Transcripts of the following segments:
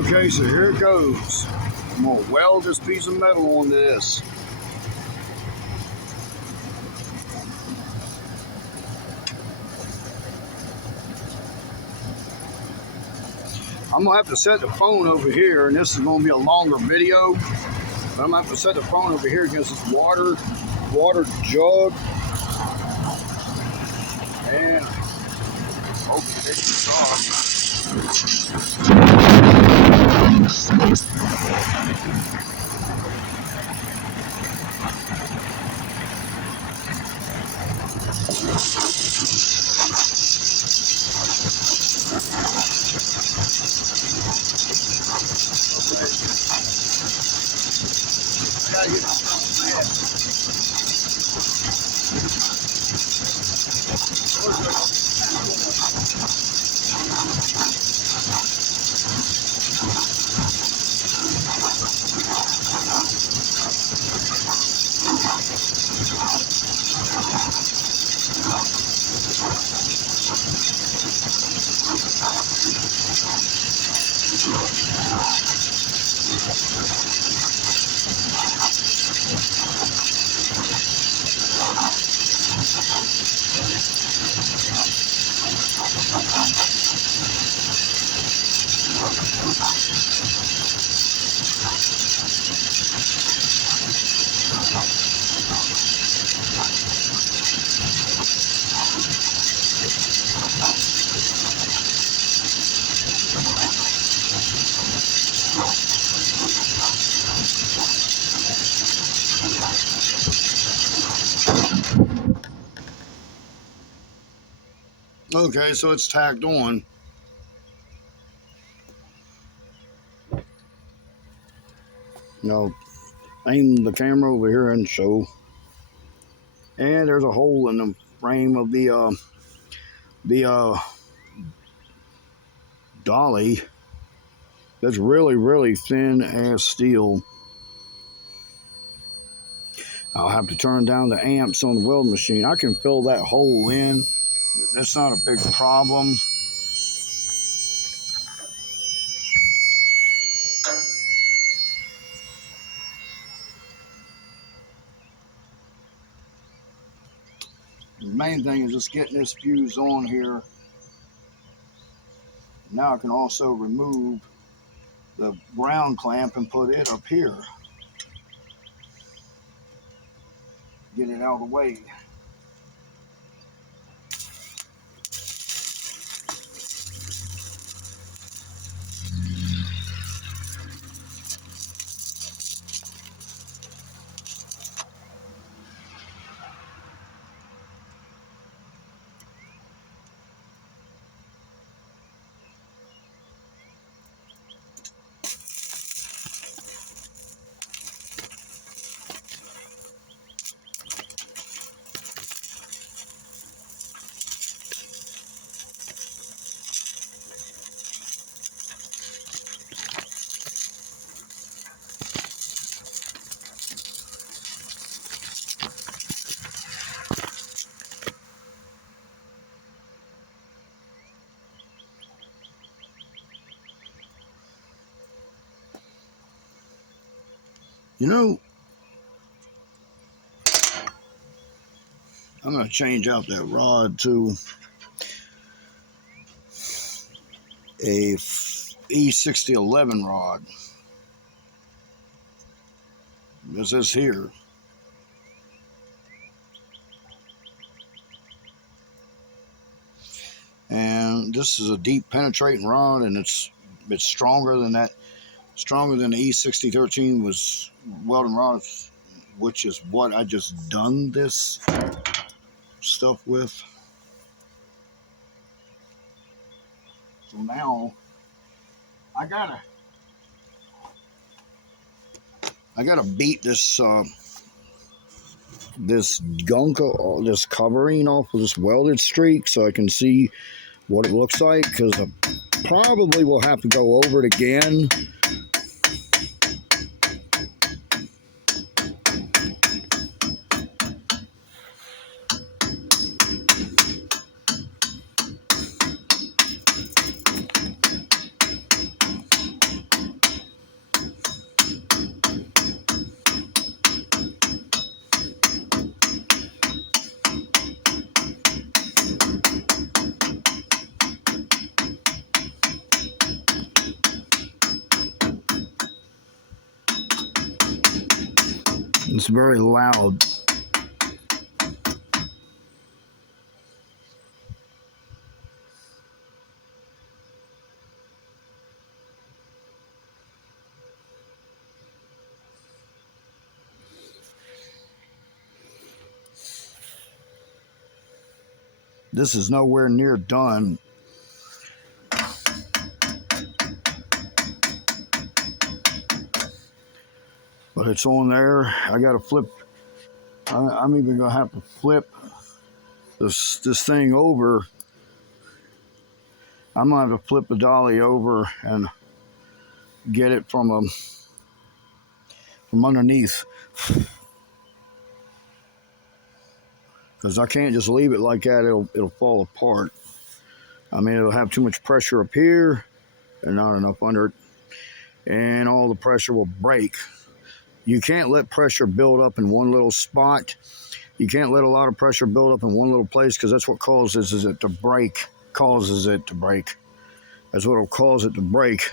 Okay, so here it goes. I'm gonna weld this piece of metal onto this. I'm gonna have to set the phone over here, and this is gonna be a longer video. But I'm gonna have to set the phone over here against this water jug. And hope it takes off. I gotta get Okay, so it's tacked on. Now, aim the camera over here and show. And there's a hole in the frame of the dolly. That's really thin as steel. I'll have to turn down the amps on the welding machine. I can fill that hole in. That's not a big problem. The main thing is just getting this fuse on here. Now I can also remove the ground clamp and put it up here. Get it out of the way. You know, I'm going to change out that rod to a E6011 rod. This is here. And this is a deep penetrating rod, and it's stronger than that. Stronger than the E6013 was welding rods, which is what I just done this stuff with. So now I gotta beat this this gunk, this covering off of this welded streak so I can see what it looks like, because I probably will have to go over it again. It's very loud. This is nowhere near done. But it's on there. I gotta flip. I'm even gonna have to flip this thing over. I'm gonna have to flip the dolly over and get it from underneath, because I can't just leave it like that. It'll fall apart. I mean, it'll have too much pressure up here and not enough under it, and all the pressure will break. You can't let pressure build up in one little spot. You can't let a lot of pressure build up in one little place, because that's what causes it to break. Causes it to break. That's what will cause it to break.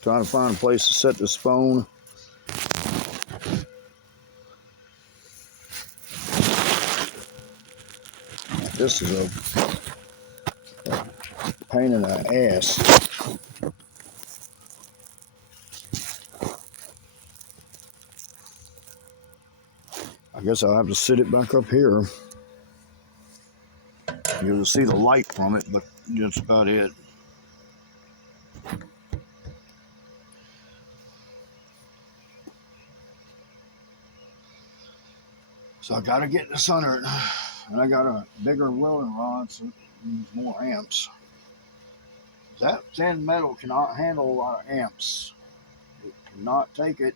Trying to find a place to set this phone. This is a pain in the ass. I guess I'll have to sit it back up here. You'll see the light from it, but that's about it. So I gotta get this under it. And I got a bigger welding rod, so it needs more amps. That thin metal cannot handle a lot of amps. It cannot take it.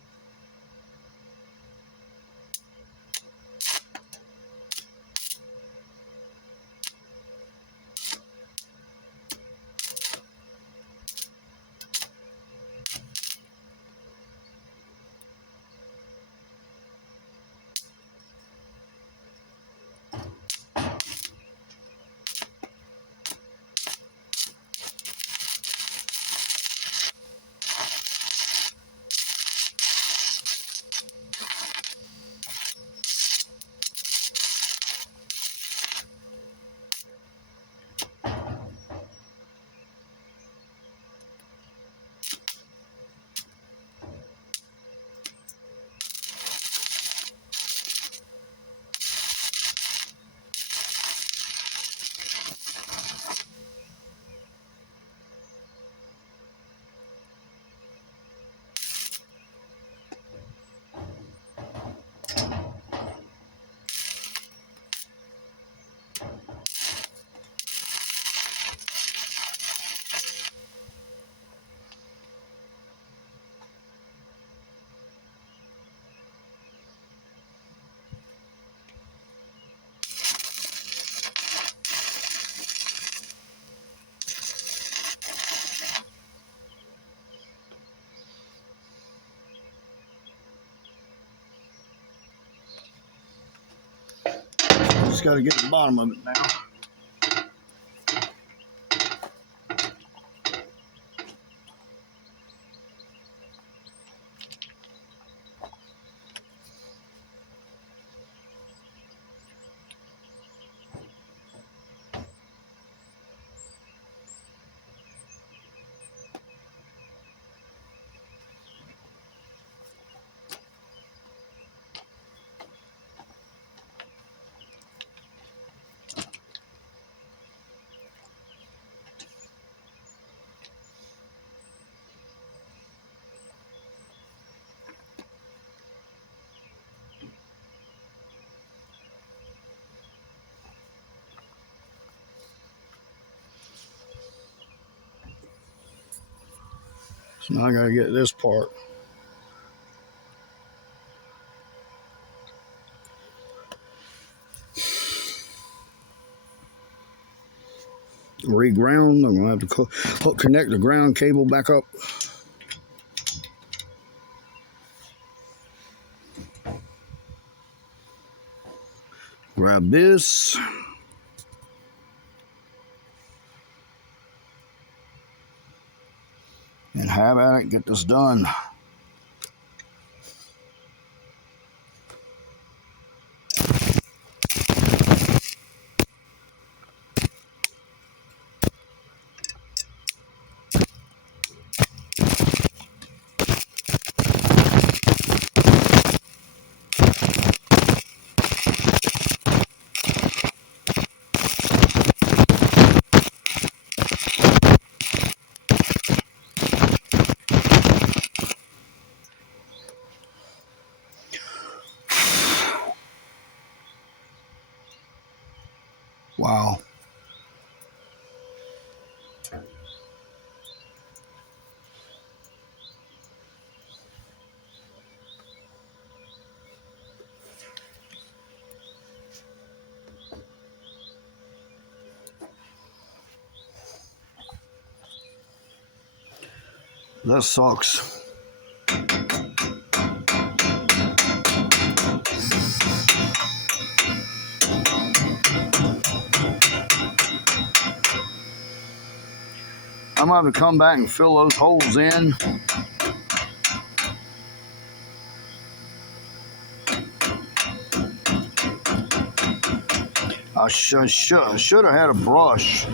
Just gotta get to the bottom of it now. So now I gotta get this part. Reground. I'm gonna have to connect the ground cable back up. Grab this. have at it, get this done. Wow. That sucks. I'm going to come back and fill those holes in. I should have had a brush.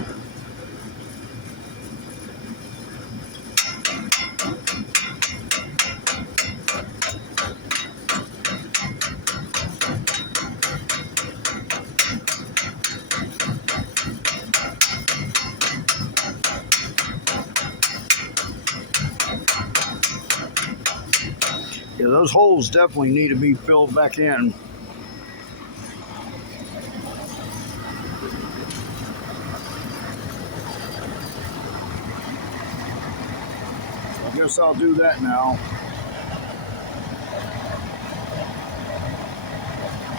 Yeah, those holes definitely need to be filled back in. I guess I'll do that now.